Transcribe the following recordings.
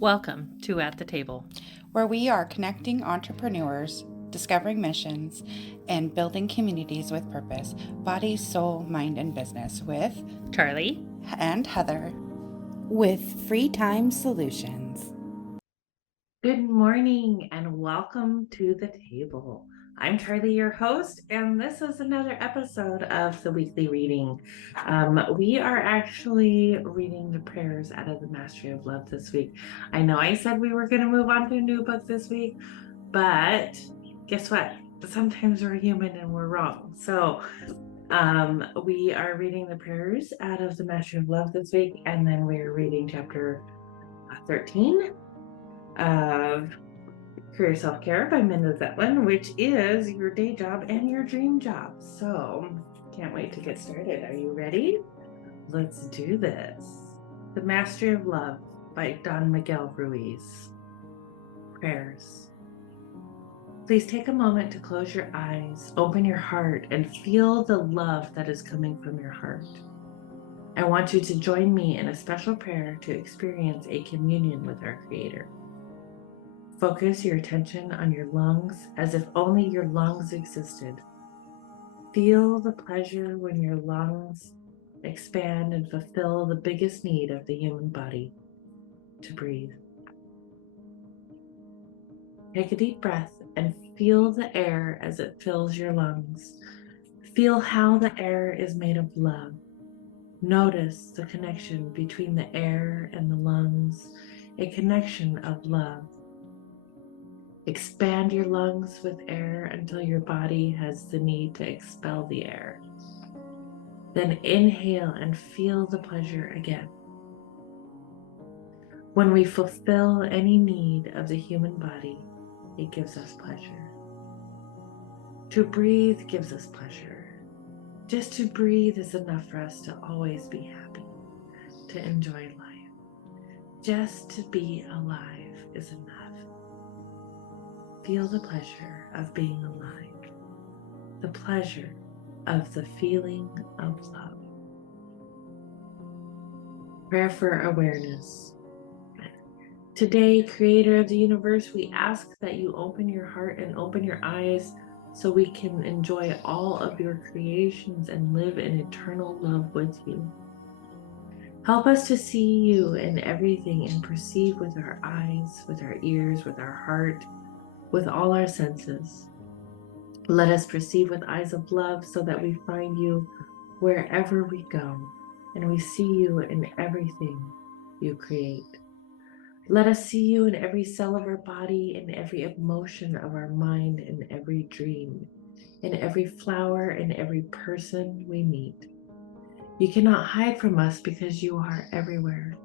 Welcome to At the Table, where we are connecting entrepreneurs, discovering missions, and building communities with purpose, body, soul, mind, and business with Charlie and Heather with Free Time Solutions. Good morning and welcome to the table. I'm Charlie, your host, and this is another episode of the weekly reading. We are actually reading the prayers out of the Mastery of Love this week. I know I said we were going to move on to a new book this week, but guess what? Sometimes we're human and we're wrong. So we are reading the prayers out of the Mastery of Love this week, and then we're reading chapter 13 of Career Self-Care by Minda Zetlin, which is your day job and your dream job. So can't wait to get started. Are you ready? Let's do this. The Mastery of Love by Don Miguel Ruiz. Prayers. Please take a moment to close your eyes, open your heart, and feel the love that is coming from your heart. I want you to join me in a special prayer to experience a communion with our Creator. Focus your attention on your lungs as if only your lungs existed. Feel the pleasure when your lungs expand and fulfill the biggest need of the human body, to breathe. Take a deep breath and feel the air as it fills your lungs. Feel how the air is made of love. Notice the connection between the air and the lungs, a connection of love. Expand your lungs with air until your body has the need to expel the air. Then inhale and feel the pleasure again. When we fulfill any need of the human body, it gives us pleasure. To breathe gives us pleasure. Just to breathe is enough for us to always be happy, to enjoy life. Just to be alive is enough. Feel the pleasure of being alive, the pleasure of the feeling of love. Prayer for awareness. Today, Creator of the universe, we ask that you open your heart and open your eyes so we can enjoy all of your creations and live in eternal love with you. Help us to see you in everything and perceive with our eyes, with our ears, with our heart, with all our senses. Let us perceive with eyes of love so that we find you wherever we go and we see you in everything you create. Let us see you in every cell of our body, in every emotion of our mind, in every dream, in every flower, in every person we meet. You cannot hide from us because you are everywhere,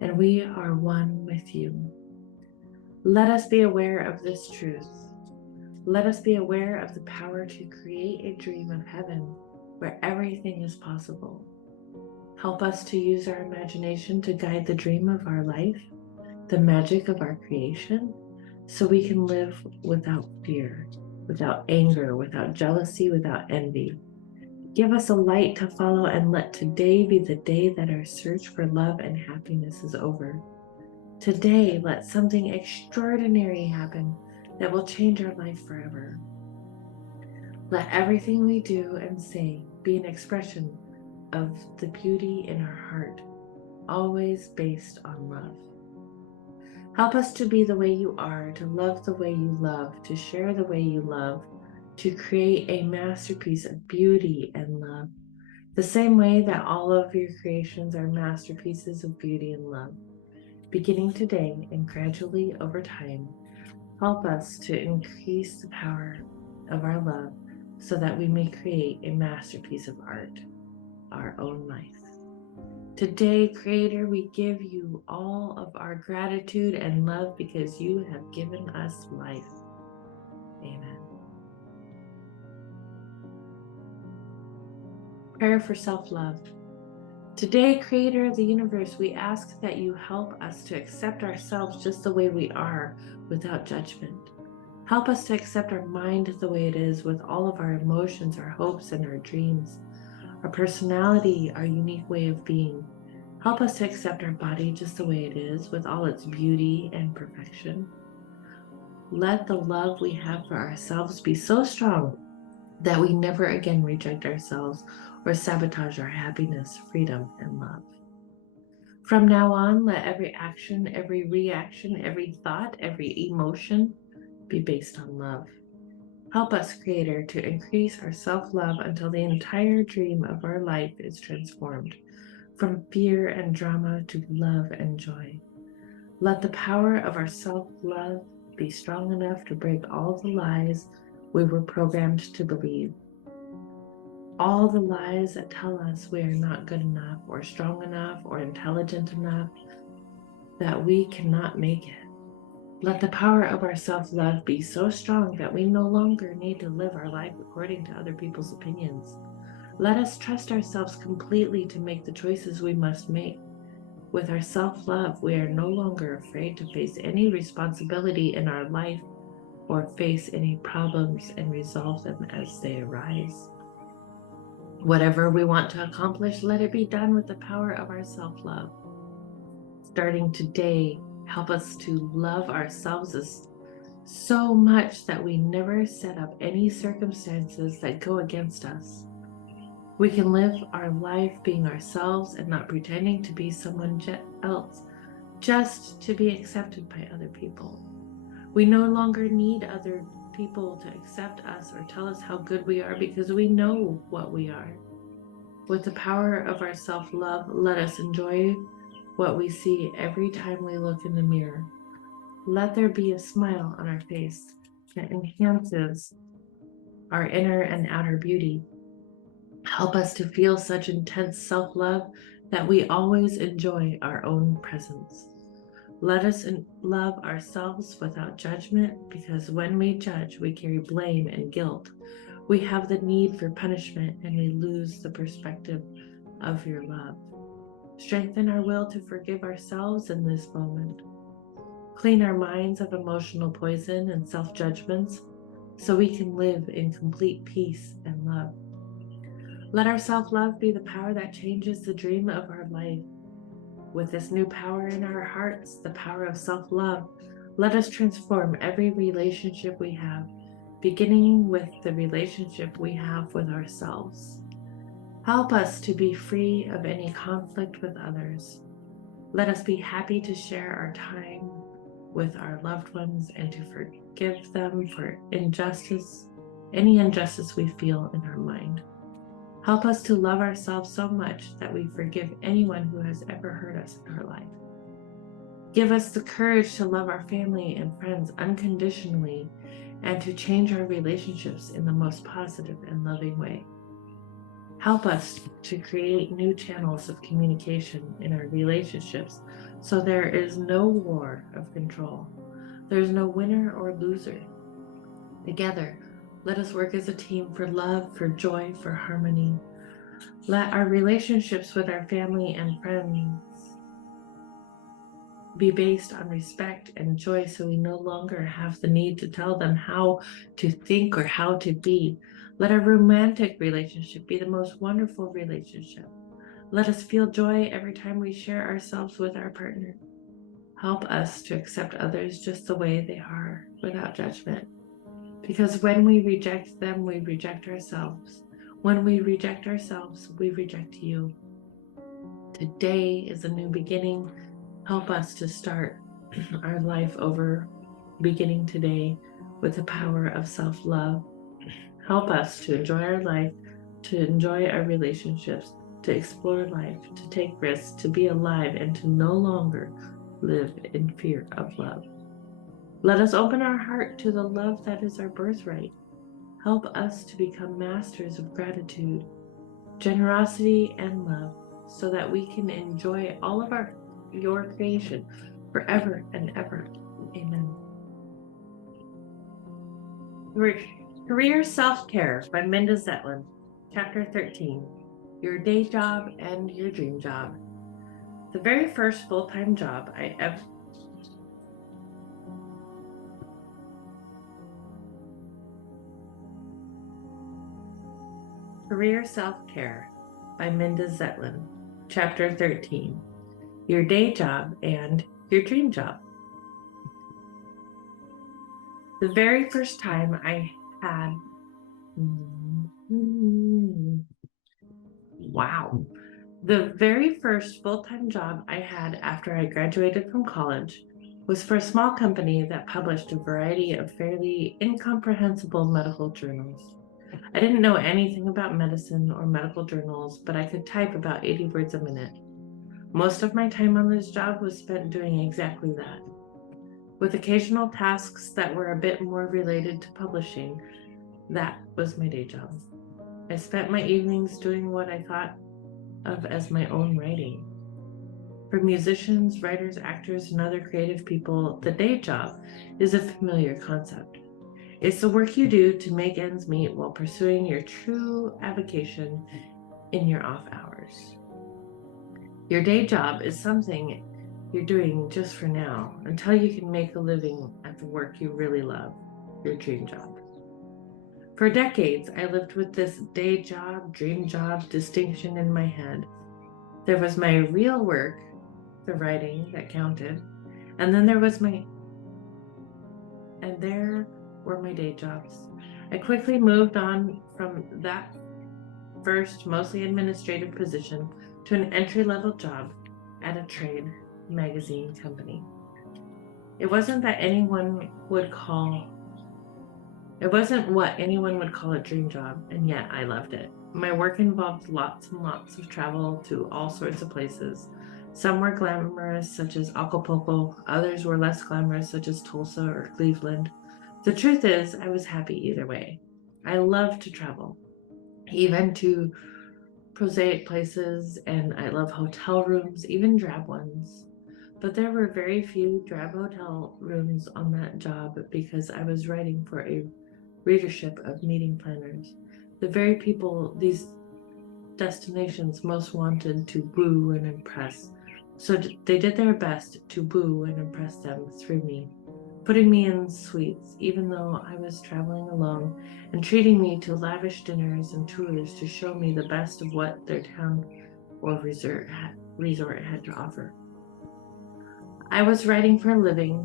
and we are one with you. Let us be aware of this truth. Let us be aware of the power to create a dream of heaven where everything is possible. Help us to use our imagination to guide the dream of our life, the magic of our creation, so we can live without fear, without anger, without jealousy, without envy. Give us a light to follow and let today be the day that our search for love and happiness is over. Today, let something extraordinary happen that will change our life forever. Let everything we do and say be an expression of the beauty in our heart, always based on love. Help us to be the way you are, to love the way you love, to share the way you love, to create a masterpiece of beauty and love, the same way that all of your creations are masterpieces of beauty and love. Beginning today and gradually over time, help us to increase the power of our love so that we may create a masterpiece of art, our own life. Today, Creator, we give you all of our gratitude and love because you have given us life. Amen. Prayer for self-love. Today, Creator of the universe, we ask that you help us to accept ourselves just the way we are without judgment. Help us to accept our mind the way it is with all of our emotions, our hopes, and our dreams, our personality, our unique way of being. Help us to accept our body just the way it is, with all its beauty and perfection. Let the love we have for ourselves be so strong that we never again reject ourselves or sabotage our happiness, freedom, and love. From now on, let every action, every reaction, every thought, every emotion be based on love. Help us, Creator, to increase our self-love until the entire dream of our life is transformed from fear and drama to love and joy. Let the power of our self-love be strong enough to break all the lies we were programmed to believe. All the lies that tell us we are not good enough or strong enough or intelligent enough, that we cannot make it. Let the power of our self-love be so strong that we no longer need to live our life according to other people's opinions. Let us trust ourselves completely to make the choices we must make. With our self-love, we are no longer afraid to face any responsibility in our life or face any problems and resolve them as they arise. Whatever we want to accomplish, let it be done with the power of our self-love. Starting today, help us to love ourselves so much that we never set up any circumstances that go against us. We can live our life being ourselves and not pretending to be someone else just to be accepted by other people. We no longer need other people to accept us or tell us how good we are because we know what we are. With the power of our self-love, let us enjoy what we see every time we look in the mirror. Let there be a smile on our face that enhances our inner and outer beauty. Help us to feel such intense self-love that we always enjoy our own presence. Let us love ourselves without judgment, because when we judge, we carry blame and guilt. We have the need for punishment and we lose the perspective of your love. Strengthen our will to forgive ourselves in this moment. Clean our minds of emotional poison and self-judgments so we can live in complete peace and love. Let our self-love be the power that changes the dream of our life. With this new power in our hearts, the power of self-love, let us transform every relationship we have, beginning with the relationship we have with ourselves. Help us to be free of any conflict with others. Let us be happy to share our time with our loved ones and to forgive them for injustice, any injustice we feel in our mind. Help us to love ourselves so much that we forgive anyone who has ever hurt us in our life. Give us the courage to love our family and friends unconditionally and to change our relationships in the most positive and loving way. Help us to create new channels of communication in our relationships so there is no war of control. There is no winner or loser. Together, let us work as a team for love, for joy, for harmony. Let our relationships with our family and friends be based on respect and joy so we no longer have the need to tell them how to think or how to be. Let our romantic relationship be the most wonderful relationship. Let us feel joy every time we share ourselves with our partner. Help us to accept others just the way they are without judgment. Because when we reject them, we reject ourselves. When we reject ourselves, we reject you. Today is a new beginning. Help us to start our life over, beginning today with the power of self-love. Help us to enjoy our life, to enjoy our relationships, to explore life, to take risks, to be alive, and to no longer live in fear of love. Let us open our heart to the love that is our birthright. Help us to become masters of gratitude, generosity, and love so that we can enjoy all of your creation forever and ever. Amen. Career Self-Care by Minda Zetlin, Chapter 13, Your Day Job and Your Dream Job. The very first full-time job I ever Career Self-Care by Minda Zetlin, Chapter 13, your day job, and your dream job. The very first time I had, the very first full-time job I had after I graduated from college was for a small company that published a variety of fairly incomprehensible medical journals. I didn't know anything about medicine or medical journals, but I could type about 80 words a minute. Most of my time on this job was spent doing exactly that. With occasional tasks that were a bit more related to publishing, that was my day job. I spent my evenings doing what I thought of as my own writing. For musicians, writers, actors, and other creative people, the day job is a familiar concept. It's the work you do to make ends meet while pursuing your true avocation in your off hours. Your day job is something you're doing just for now until you can make a living at the work you really love, your dream job. For decades, I lived with this day job, dream job distinction in my head. There was my real work, the writing that counted, and then there were my day jobs. I quickly moved on from that first mostly administrative position to an entry-level job at a trade magazine company. It wasn't what anyone would call a dream job, and yet I loved it. My work involved lots and lots of travel to all sorts of places. Some were glamorous, such as Acapulco. Others were less glamorous, such as Tulsa or Cleveland. The truth is, I was happy either way. I love to travel, even to prosaic places, and I love hotel rooms, even drab ones. But there were very few drab hotel rooms on that job because I was writing for a readership of meeting planners, the very people these destinations most wanted to woo and impress. So they did their best to woo and impress them through me, putting me in suites, even though I was traveling alone, and treating me to lavish dinners and tours to show me the best of what their town or resort had to offer. I was writing for a living,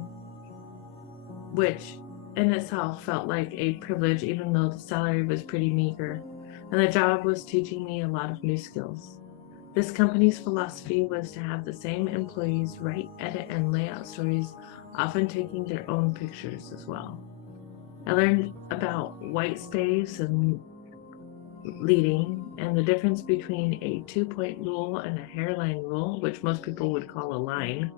which in itself felt like a privilege, even though the salary was pretty meager, and the job was teaching me a lot of new skills. This company's philosophy was to have the same employees write, edit, and lay out stories, often taking their own pictures as well. I learned about white space and leading and the difference between a 2-point rule and a hairline rule, which most people would call a line.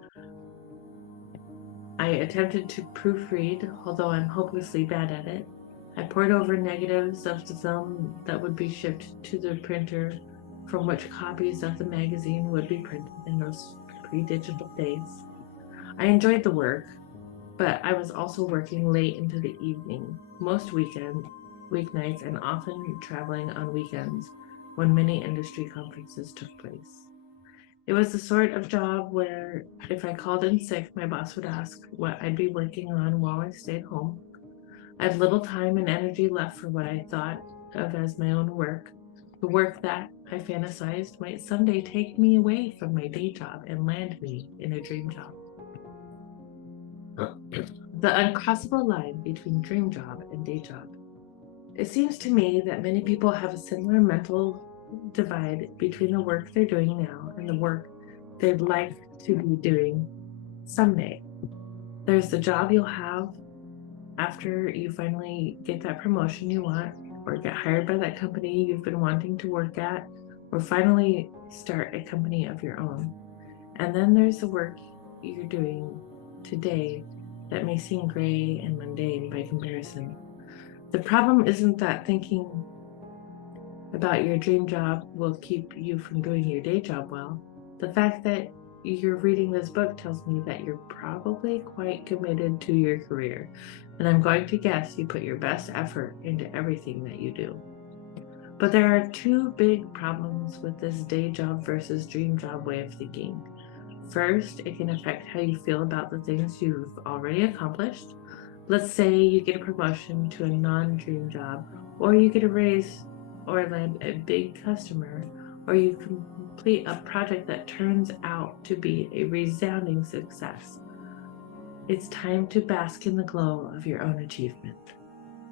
I attempted to proofread, although I'm hopelessly bad at it. I pored over negatives of the film that would be shipped to the printer, from which copies of the magazine would be printed in those pre-digital days. I enjoyed the work, but I was also working late into the evening, most weeknights, and often traveling on weekends when many industry conferences took place. It was the sort of job where if I called in sick, my boss would ask what I'd be working on while I stayed home. I had little time and energy left for what I thought of as my own work, the work that I fantasized might someday take me away from my day job and land me in a dream job. The uncrossable line between dream job and day job. It seems to me that many people have a similar mental divide between the work they're doing now and the work they'd like to be doing someday. There's the job you'll have after you finally get that promotion you want, or get hired by that company you've been wanting to work at, or finally start a company of your own. And then there's the work you're doing today that may seem gray and mundane by comparison. The problem isn't that thinking about your dream job will keep you from doing your day job well. The fact that you're reading this book tells me that you're probably quite committed to your career, and I'm going to guess you put your best effort into everything that you do. But there are two big problems with this day job versus dream job way of thinking. First, it can affect how you feel about the things you've already accomplished. Let's say you get a promotion to a non-dream job, or you get a raise or land a big customer, or you complete a project that turns out to be a resounding success. It's time to bask in the glow of your own achievement.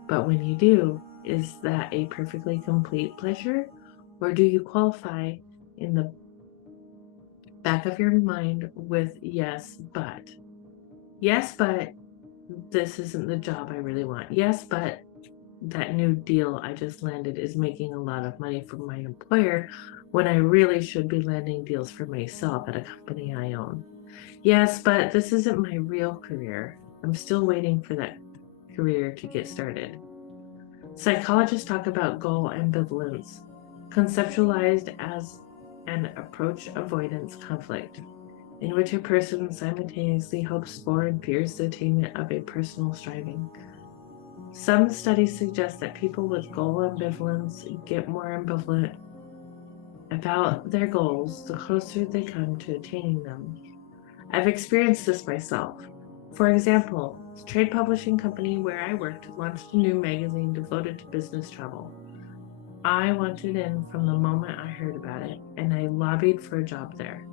But when you do, is that a perfectly complete pleasure? Or do you qualify in the back of your mind with yes, but? Yes, but this isn't the job I really want. Yes, but that new deal I just landed is making a lot of money for my employer when I really should be landing deals for myself at a company I own. Yes, but this isn't my real career. I'm still waiting for that career to get started. Psychologists talk about goal ambivalence, conceptualized as an approach avoidance conflict, in which a person simultaneously hopes for and fears the attainment of a personal striving. Some studies suggest that people with goal ambivalence get more ambivalent about their goals the closer they come to attaining them. I've experienced this myself. For example, the trade publishing company where I worked launched a new magazine devoted to business travel. I wanted in from the moment I heard about it, and I lobbied for a job there.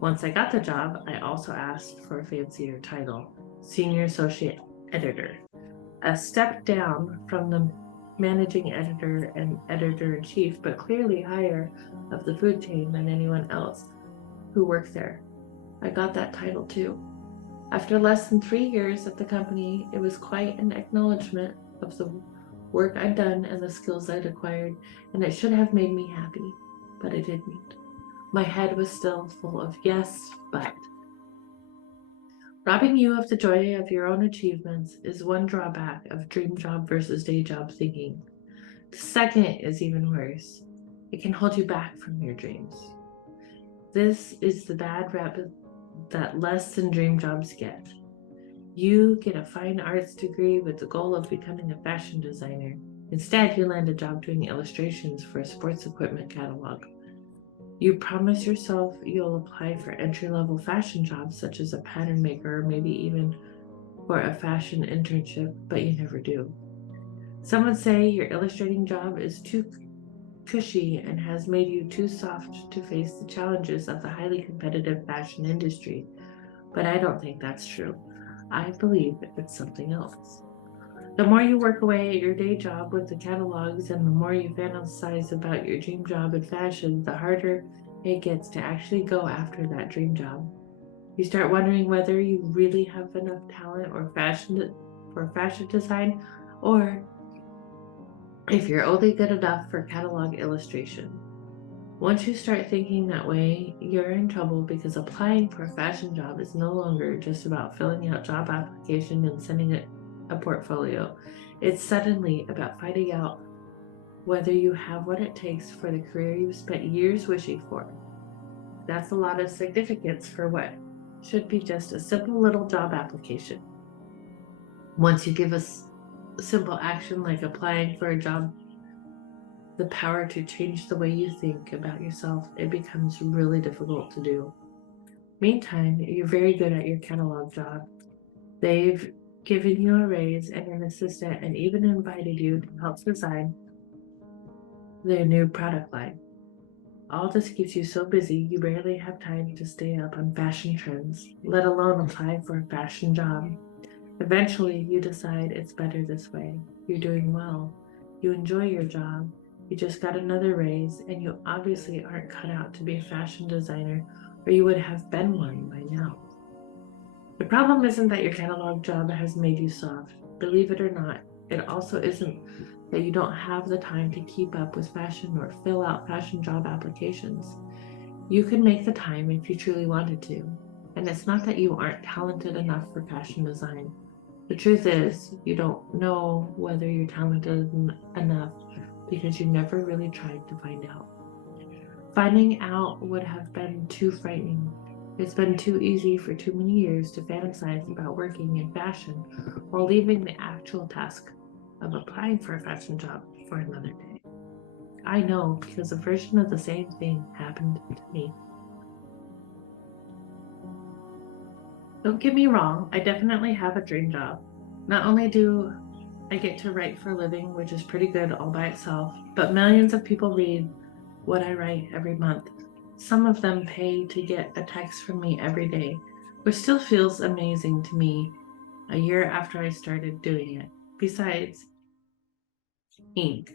Once I got the job, I also asked for a fancier title, Senior Associate Editor, a step down from the managing editor and editor-in-chief, but clearly higher of the food chain than anyone else who worked there. I got that title too. After less than 3 years at the company, it was quite an acknowledgement of the work I'd done and the skills I'd acquired, and it should have made me happy, but it didn't. My head was still full of yes, but. Robbing you of the joy of your own achievements is one drawback of dream job versus day job thinking. The second is even worse. It can hold you back from your dreams. This is the bad rep that less than dream jobs get. You get a fine arts degree with the goal of becoming a fashion designer. Instead, you land a job doing illustrations for a sports equipment catalog. You promise yourself you'll apply for entry-level fashion jobs such as a pattern maker or maybe even for a fashion internship, but you never do. Some would say your illustrating job is too cushy and has made you too soft to face the challenges of the highly competitive fashion industry, but I don't think that's true. I believe it's something else. The more you work away at your day job with the catalogs and the more you fantasize about your dream job in fashion, the harder it gets to actually go after that dream job. You start wondering whether you really have enough talent or for fashion design, or if you're only good enough for catalog illustration. Once you start thinking that way, you're in trouble because applying for a fashion job is no longer just about filling out job application and sending it a portfolio. It's suddenly about finding out whether you have what it takes for the career you've spent years wishing for. That's a lot of significance for what should be just a simple little job application. Once you give us simple action like applying for a job the power to change the way you think about yourself, it becomes really difficult to do. Meantime, you're very good at your catalog job. They've given you a raise and an assistant and even invited you to help design their new product line. All this keeps you so busy you barely have time to stay up on fashion trends, let alone apply for a fashion job. Eventually, you decide it's better this way. You're doing well. You enjoy your job. You just got another raise, and you obviously aren't cut out to be a fashion designer, or you would have been one by now. The problem isn't that your catalog job has made you soft. Believe it or not, it also isn't that you don't have the time to keep up with fashion or fill out fashion job applications. You could make the time if you truly wanted to, and it's not that you aren't talented enough for fashion design. The truth is, you don't know whether you're talented enough because you never really tried to find out. Finding out would have been too frightening. It's been too easy for too many years to fantasize about working in fashion while leaving the actual task of applying for a fashion job for another day. I know because a version of the same thing happened to me. Don't get me wrong, I definitely have a dream job. Not only do I get to write for a living, which is pretty good all by itself, but millions of people read what I write every month. Some of them pay to get a text from me every day, which still feels amazing to me a year after I started doing it. Besides ink,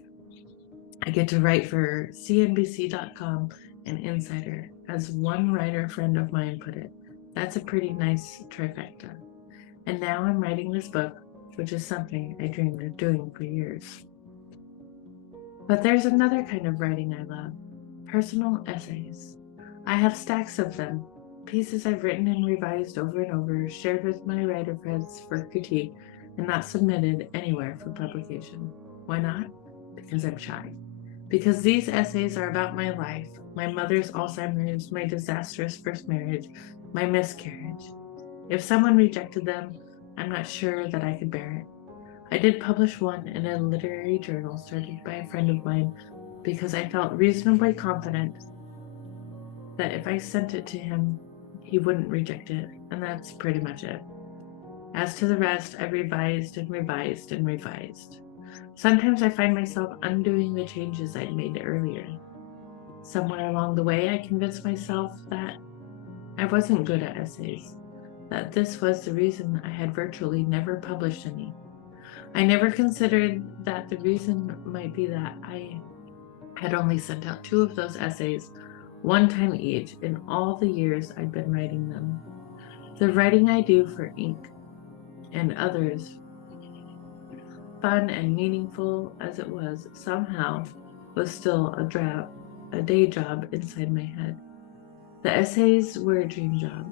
I get to write for CNBC.com and Insider, as one writer friend of mine put it. That's a pretty nice trifecta. And now I'm writing this book, which is something I dreamed of doing for years. But there's another kind of writing I love, personal essays. I have stacks of them, pieces I've written and revised over and over, shared with my writer friends for critique, and not submitted anywhere for publication. Why not? Because I'm shy. Because these essays are about my life, my mother's Alzheimer's, my disastrous first marriage, my miscarriage. If someone rejected them, I'm not sure that I could bear it. I did publish one in a literary journal started by a friend of mine because I felt reasonably confident that if I sent it to him, he wouldn't reject it, and that's pretty much it. As to the rest, I revised and revised and revised. Sometimes I find myself undoing the changes I'd made earlier. Somewhere along the way, I convinced myself that I wasn't good at essays, that this was the reason I had virtually never published any. I never considered that the reason might be that I had only sent out 2 of those essays, one time each, in all the years I'd been writing them. The writing I do for ink and others, fun and meaningful as it was, somehow was still a day job inside my head. The essays were a dream job,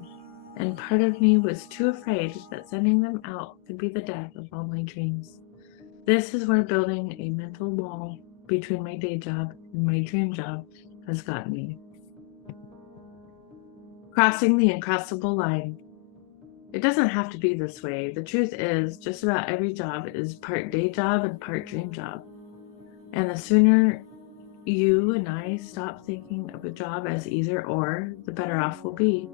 and part of me was too afraid that sending them out could be the death of all my dreams. This is where building a mental wall between my day job and my dream job has got me. Crossing the uncrossable line. It doesn't have to be this way. The truth is, just about every job is part day job and part dream job. And the sooner you and I stop thinking of a job as either or, the better off we'll be.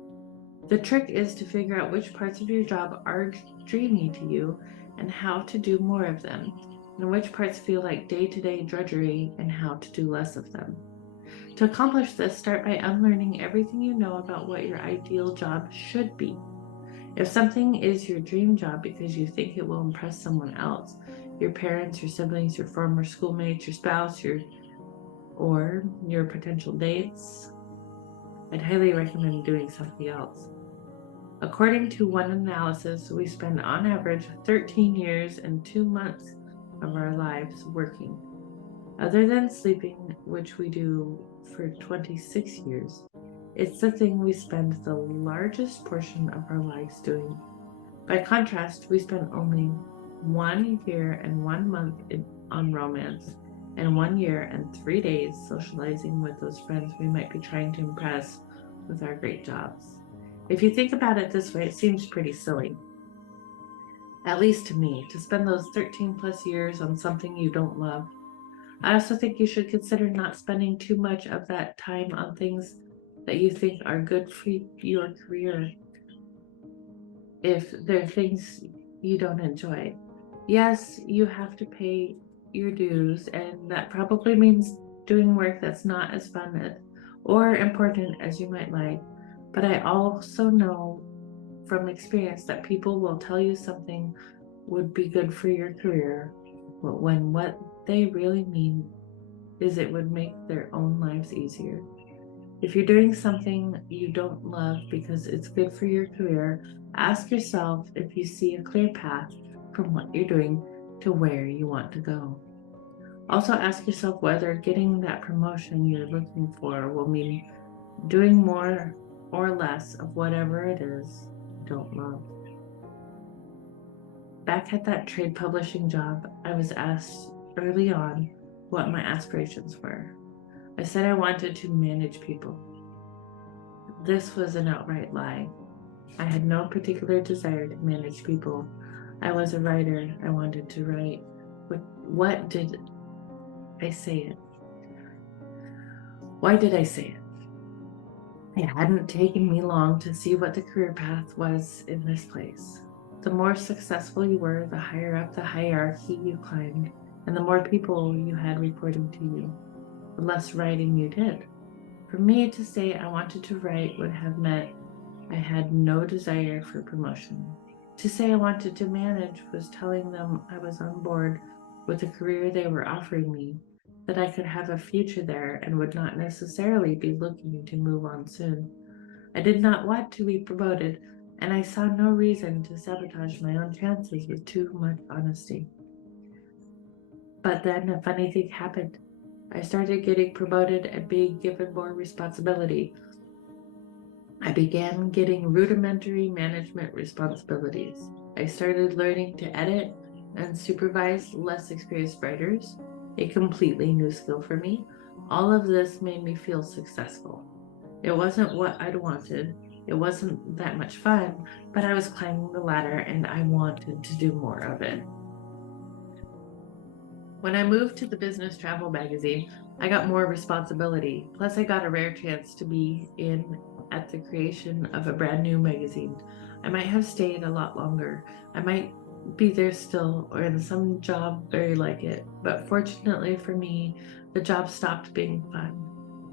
The trick is to figure out which parts of your job are dreamy to you and how to do more of them, and which parts feel like day-to-day drudgery and how to do less of them. To accomplish this, start by unlearning everything you know about what your ideal job should be. If something is your dream job because you think it will impress someone else, your parents, your siblings, your former schoolmates, your spouse, or your potential dates, I'd highly recommend doing something else. According to one analysis, we spend on average 13 years and 2 months of our lives working. Other than sleeping, which we do for 26 years, it's the thing we spend the largest portion of our lives doing. By contrast, we spend only 1 year and 1 month on romance, and 1 year and 3 days socializing with those friends we might be trying to impress with our great jobs. If you think about it this way, it seems pretty silly, at least to me, to spend those 13 plus years on something you don't love. I also think you should consider not spending too much of that time on things that you think are good for your career if they're things you don't enjoy. Yes, you have to pay your dues, and that probably means doing work that's not as fun or important as you might like. But I also know from experience that people will tell you something would be good for your career, but when what they really mean is it would make their own lives easier. If you're doing something you don't love because it's good for your career, ask yourself if you see a clear path from what you're doing to where you want to go. Also ask yourself whether getting that promotion you're looking for will mean doing more or less of whatever it is you don't love. Back at that trade publishing job, I was asked early on what my aspirations were. I said I wanted to manage people. This was an outright lie. I had no particular desire to manage people. I was a writer. I wanted to write. What did I say it? Why did I say it? It hadn't taken me long to see what the career path was in this place. The more successful you were, the higher up the hierarchy you climbed, and the more people you had reporting to you, the less writing you did. For me to say I wanted to write would have meant I had no desire for promotion. To say I wanted to manage was telling them I was on board with the career they were offering me, that I could have a future there and would not necessarily be looking to move on soon. I did not want to be promoted, and I saw no reason to sabotage my own chances with too much honesty. But then a funny thing happened. I started getting promoted and being given more responsibility. I began getting rudimentary management responsibilities. I started learning to edit and supervise less experienced writers, a completely new skill for me. All of this made me feel successful. It wasn't what I'd wanted. It wasn't that much fun, but I was climbing the ladder and I wanted to do more of it. When I moved to the business travel magazine, I got more responsibility. Plus, I got a rare chance to be in at the creation of a brand new magazine. I might have stayed a lot longer. I might be there still or in some job very like it. But fortunately for me, the job stopped being fun.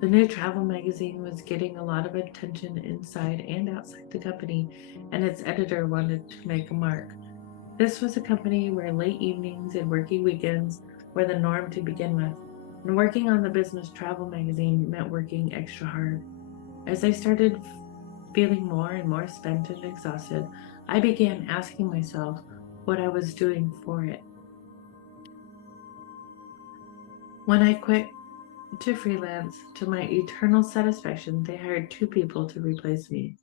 The new travel magazine was getting a lot of attention inside and outside the company, and its editor wanted to make a mark. This was a company where late evenings and working weekends were the norm to begin with, and working on the business travel magazine meant working extra hard. As I started feeling more and more spent and exhausted, I began asking myself what I was doing for it. When I quit to freelance, to my eternal satisfaction, they hired 2 people to replace me.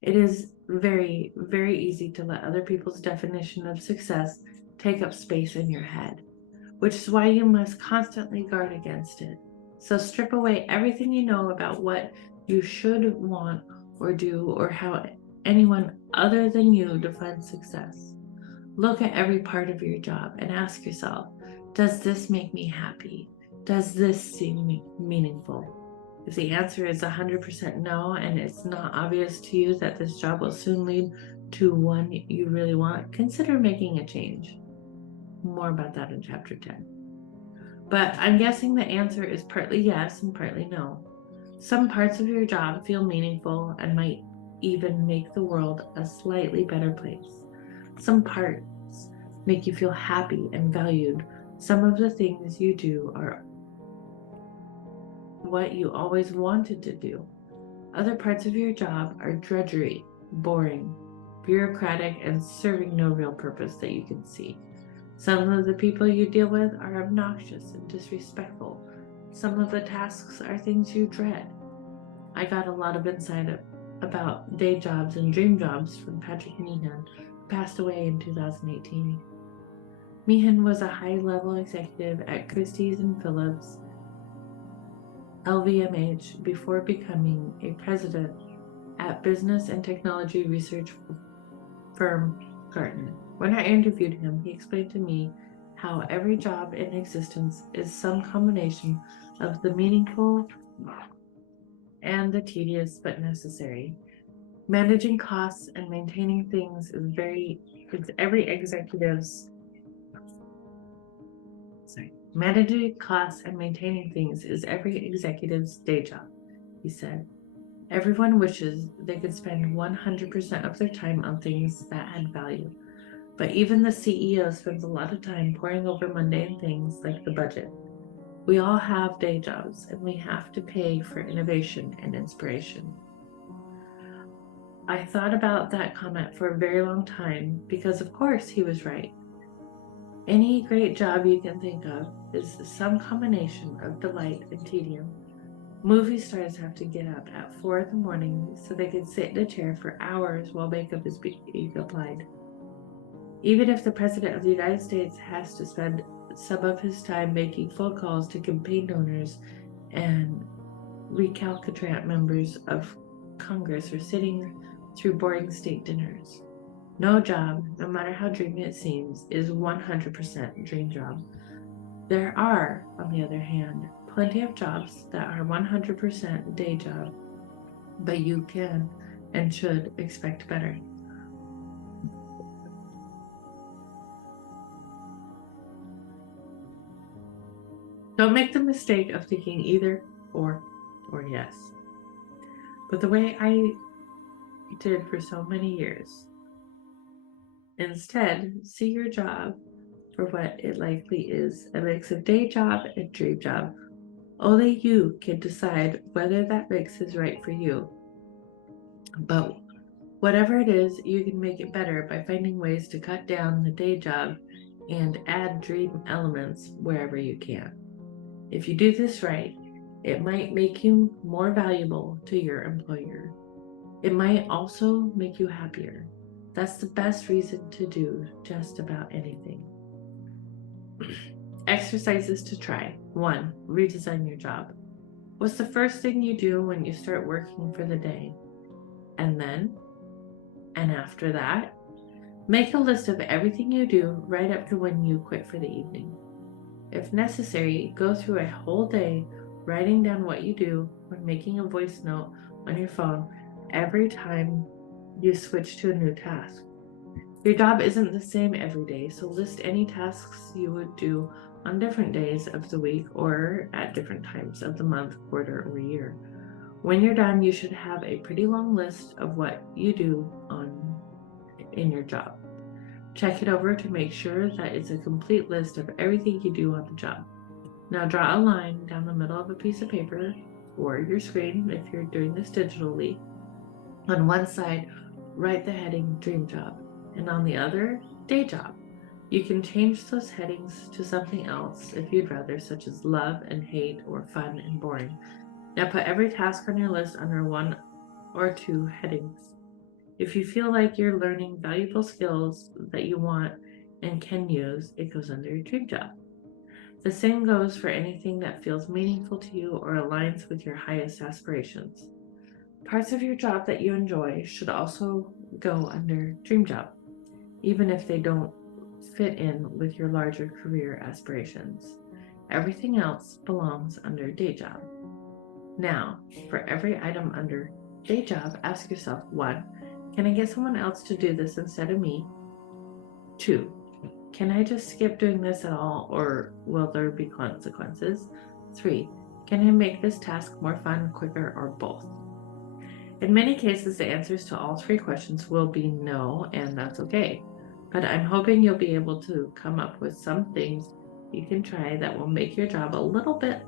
It is very, very easy to let other people's definition of success take up space in your head, which is why you must constantly guard against it. So strip away everything you know about what you should want or do or how anyone other than you defines success. Look at every part of your job and ask yourself, does this make me happy? Does this seem meaningful? If the answer is 100% no, and it's not obvious to you that this job will soon lead to one you really want, consider making a change. More about that in chapter 10. But I'm guessing the answer is partly yes and partly no. Some parts of your job feel meaningful and might even make the world a slightly better place. Some parts make you feel happy and valued. Some of the things you do are what you always wanted to do. Other parts of your job are drudgery, boring, bureaucratic, and serving no real purpose that you can see. Some of the people you deal with are obnoxious and disrespectful. Some of the tasks are things you dread. I got a lot of insight about day jobs and dream jobs from Patrick Meehan, who passed away in 2018. Meehan was a high-level executive at Christie's and Phillips LVMH before becoming a president at business and technology research firm Gartner. When I interviewed him, he explained to me how every job in existence is some combination of the meaningful and the tedious but necessary. Managing costs and maintaining things is every executive's Managing costs and maintaining things is every executive's day job, he said. Everyone wishes they could spend 100% of their time on things that add value. But even the CEO spends a lot of time poring over mundane things like the budget. We all have day jobs, and we have to pay for innovation and inspiration. I thought about that comment for a very long time because, of course, he was right. Any great job you can think of is some combination of delight and tedium. Movie stars have to get up at 4 in the morning so they can sit in a chair for hours while makeup is being applied. Even if the President of the United States has to spend some of his time making phone calls to campaign donors and recalcitrant members of Congress or sitting through boring state dinners. No job, no matter how dreamy it seems, is 100% dream job. There are, on the other hand, plenty of jobs that are 100% day job, but you can and should expect better. Don't make the mistake of thinking either or. or yes. But the way I did for so many years, instead, see your job for what it likely is, a mix of day job and dream job. Only you can decide whether that mix is right for you. But whatever it is, you can make it better by finding ways to cut down the day job and add dream elements wherever you can. If you do this right, it might make you more valuable to your employer. It might also make you happier. That's the best reason to do just about anything. Exercises to try. 1. Redesign your job. What's the first thing you do when you start working for the day? And then, and after that, make a list of everything you do right up to when you quit for the evening. If necessary, go through a whole day writing down what you do or making a voice note on your phone every time you switch to a new task. Your job isn't the same every day, so list any tasks you would do on different days of the week or at different times of the month, quarter, or year. When you're done, you should have a pretty long list of what you do in your job. Check it over to make sure that it's a complete list of everything you do on the job. Now draw a line down the middle of a piece of paper or your screen if you're doing this digitally. On one side, write the heading Dream Job, and on the other, Day Job. You can change those headings to something else if you'd rather, such as love and hate or fun and boring. Now put every task on your list under 1 or 2 headings. If you feel like you're learning valuable skills that you want and can use, it goes under your dream job. The same goes for anything that feels meaningful to you or aligns with your highest aspirations. Parts of your job that you enjoy should also go under dream job, even if they don't fit in with your larger career aspirations. Everything else belongs under day job. Now, for every item under day job, ask yourself, 1, can I get someone else to do this instead of me? 2, can I just skip doing this at all, or will there be consequences? 3, can I make this task more fun, quicker, or both? In many cases, the answers to all 3 questions will be no, and that's okay. But I'm hoping you'll be able to come up with some things you can try that will make your job a little bit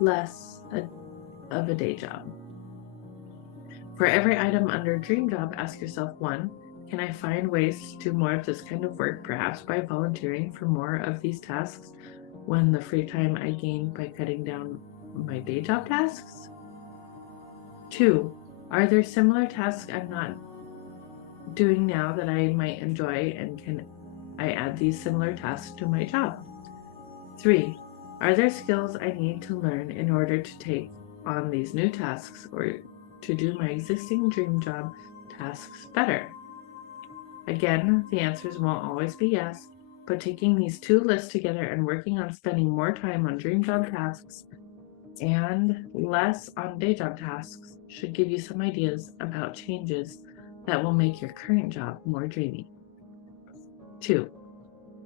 less of a day job. For every item under dream job, ask yourself, 1, can I find ways to do more of this kind of work, perhaps by volunteering for more of these tasks when the free time I gain by cutting down my day job tasks? 2, are there similar tasks I'm not doing now that I might enjoy, and can I add these similar tasks to my job? 3, are there skills I need to learn in order to take on these new tasks or to do my existing dream job tasks better? Again, the answers won't always be yes, but taking these 2 lists together and working on spending more time on dream job tasks and less on day job tasks should give you some ideas about changes that will make your current job more dreamy. 2,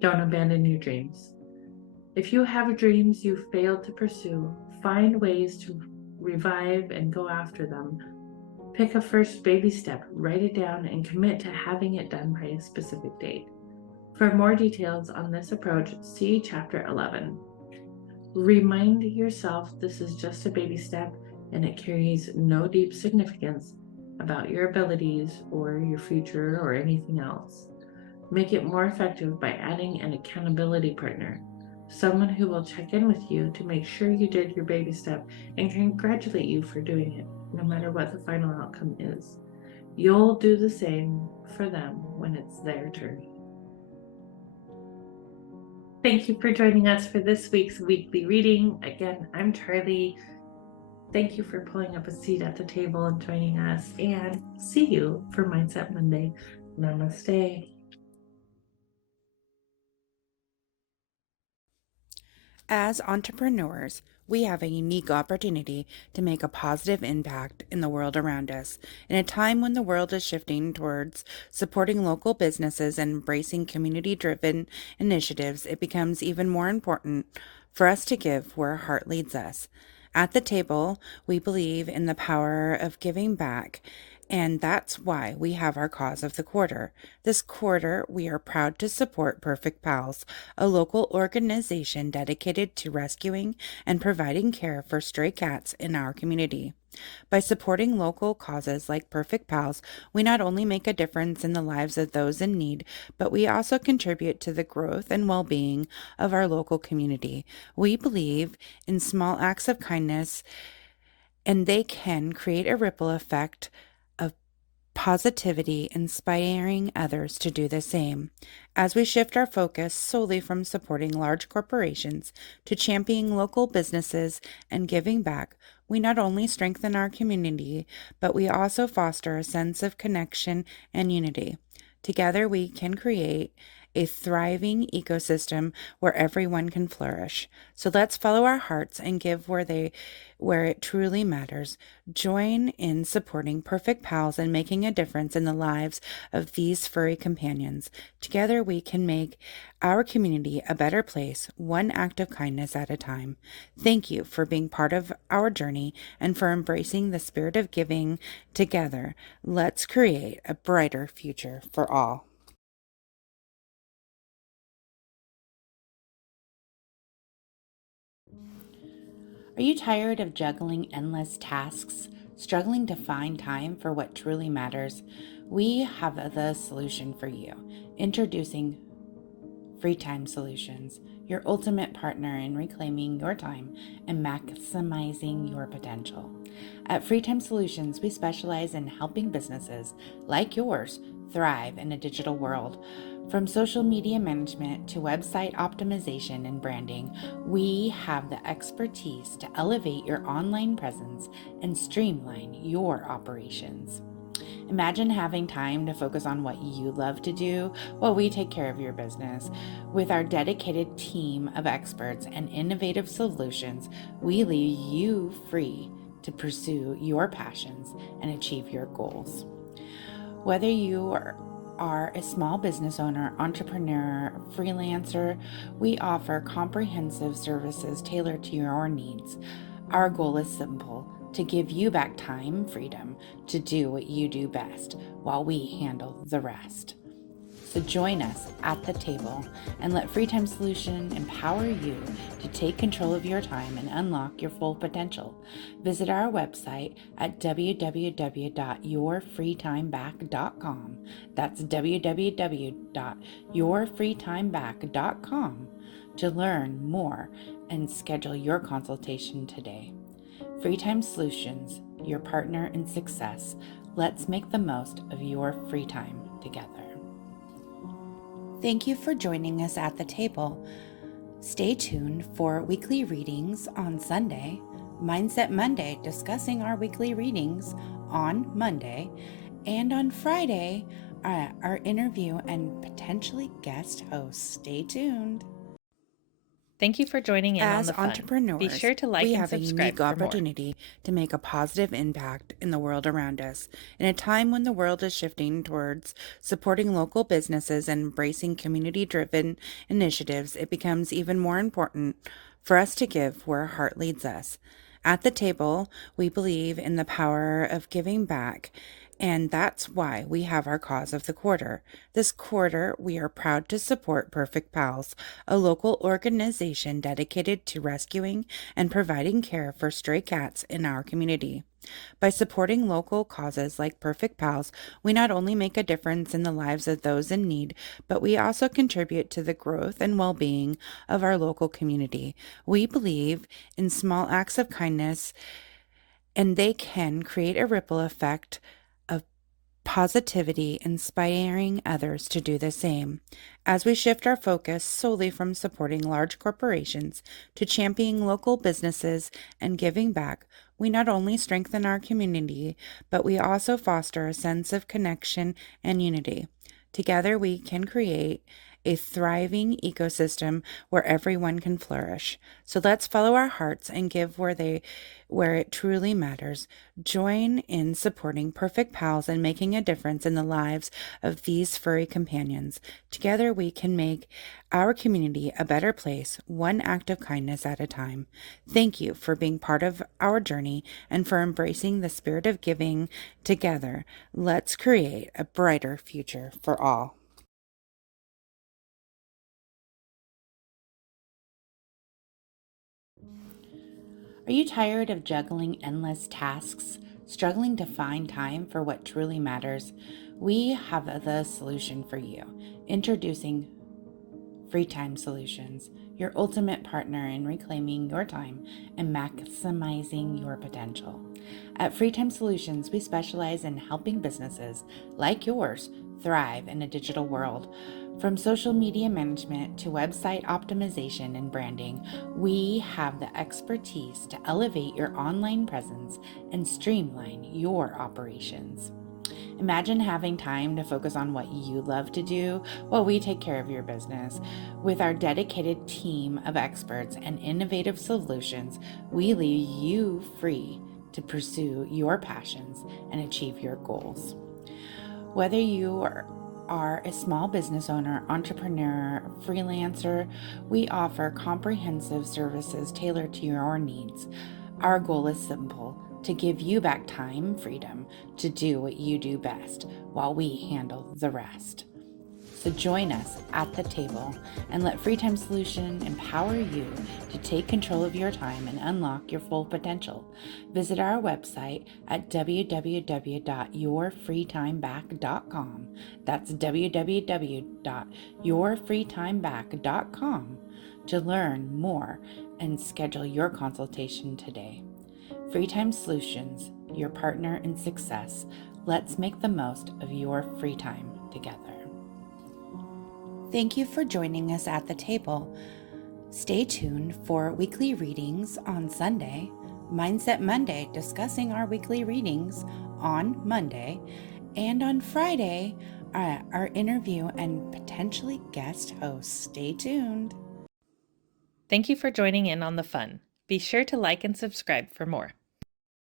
don't abandon your dreams. If you have dreams you failed to pursue, find ways to revive and go after them. Pick a first baby step, write it down, and commit to having it done by a specific date. For more details on this approach, see Chapter 11. Remind yourself this is just a baby step and it carries no deep significance about your abilities or your future or anything else. Make it more effective by adding an accountability partner, someone who will check in with you to make sure you did your baby step and congratulate you for doing it, no matter what the final outcome is. You'll do the same for them when it's their turn. Thank you for joining us for this week's weekly reading. Again, I'm Charlie. Thank you for pulling up a seat at the table and joining us, and see you for Mindset Monday. Namaste. As entrepreneurs, we have a unique opportunity to make a positive impact in the world around us. In a time when the world is shifting towards supporting local businesses and embracing community-driven initiatives, it becomes even more important for us to give where our heart leads us. At the table, we believe in the power of giving back, and that's why we have our cause of the quarter. This quarter, we are proud to support Perfect Pals, a local organization dedicated to rescuing and providing care for stray cats in our community. By supporting local causes like Perfect Pals, we not only make a difference in the lives of those in need, but we also contribute to the growth and well being of our local community. We believe in small acts of kindness, and they can create a ripple effect of positivity, inspiring others to do the same. As we shift our focus solely from supporting large corporations to championing local businesses and giving back, we not only strengthen our community, but we also foster a sense of connection and unity. Together, we can create a thriving ecosystem where everyone can flourish. So let's follow our hearts and give where it truly matters. Join in supporting Perfect Pals and making a difference in the lives of these furry companions. Together we can make our community a better place, one act of kindness at a time. Thank you for being part of our journey and for embracing the spirit of giving. Together, let's create a brighter future for all. Are you tired of juggling endless tasks, struggling to find time for what truly matters? We have the solution for you. Introducing Free Time Solutions, your ultimate partner in reclaiming your time and maximizing your potential. At Free Time Solutions, we specialize in helping businesses like yours thrive in a digital world. From social media management to website optimization and branding, we have the expertise to elevate your online presence and streamline your operations. Imagine having time to focus on what you love to do while we take care of your business. With our dedicated team of experts and innovative solutions, we leave you free to pursue your passions and achieve your goals. Whether you are a small business owner, entrepreneur, freelancer, we offer comprehensive services tailored to your needs. Our goal is simple: to give you back time, freedom to do what you do best while we handle the rest. So join us at the table and let Free Time Solution empower you to take control of your time and unlock your full potential. Visit our website at www.yourfreetimeback.com. That's www.yourfreetimeback.com to learn more and schedule your consultation today. Free Time Solutions, your partner in success. Let's make the most of your free time together. Thank you for joining us at the table. Stay tuned for weekly readings on Sunday, Mindset Monday, discussing our weekly readings on Monday, and on Friday, our interview and potentially guest host. Stay tuned. Thank you for joining in on As the fun. entrepreneurs, Be sure to like we and have a subscribe unique for more. opportunity to make a positive impact in the world around us. In a time when the world is shifting towards supporting local businesses and embracing community driven initiatives, it becomes even more important for us to give where our heart leads us. At the table, we believe in the power of giving back, and that's why we have our cause of the quarter. This quarter, we are proud to support Perfect Pals, a local organization dedicated to rescuing and providing care for stray cats in our community. By supporting local causes like Perfect Pals, we not only make a difference in the lives of those in need, but we also contribute to the growth and well being of our local community. We believe in small acts of kindness, and they can create a ripple effect of positivity, inspiring others to do the same. As we shift our focus solely from supporting large corporations to championing local businesses and giving back, we not only strengthen our community, but we also foster a sense of connection and unity. Together, we can create a thriving ecosystem where everyone can flourish. So let's follow our hearts and give where it truly matters. Join in supporting Perfect Pals and making a difference in the lives of these furry companions. Together we can make our community a better place, one act of kindness at a time. Thank you for being part of our journey and for embracing the spirit of giving. Together, let's create a brighter future for all. Are you tired of juggling endless tasks, struggling to find time for what truly matters? We have the solution for you. Introducing Free Time Solutions, your ultimate partner in reclaiming your time and maximizing your potential. At Free Time Solutions, we specialize in helping businesses like yours thrive in a digital world. From social media management to website optimization and branding, we have the expertise to elevate your online presence and streamline your operations. Imagine having time to focus on what you love to do while we take care of your business. With our dedicated team of experts and innovative solutions, we leave you free to pursue your passions and achieve your goals. Whether you are a small business owner, entrepreneur, freelancer, we offer comprehensive services tailored to your needs. Our goal is simple: to give you back time, freedom to do what you do best while we handle the rest. So join us at the table and let Free Time Solution empower you to take control of your time and unlock your full potential. Visit our website at www.yourfreetimeback.com. That's www.yourfreetimeback.com to learn more and schedule your consultation today. Free Time Solutions, your partner in success. Let's make the most of your free time together. Thank you for joining us at the table. Stay tuned for weekly readings on Sunday, Mindset Monday, discussing our weekly readings on Monday, and on Friday, our interview and potentially guest host. Stay tuned. Thank you for joining in on the fun. Be sure to like and subscribe for more.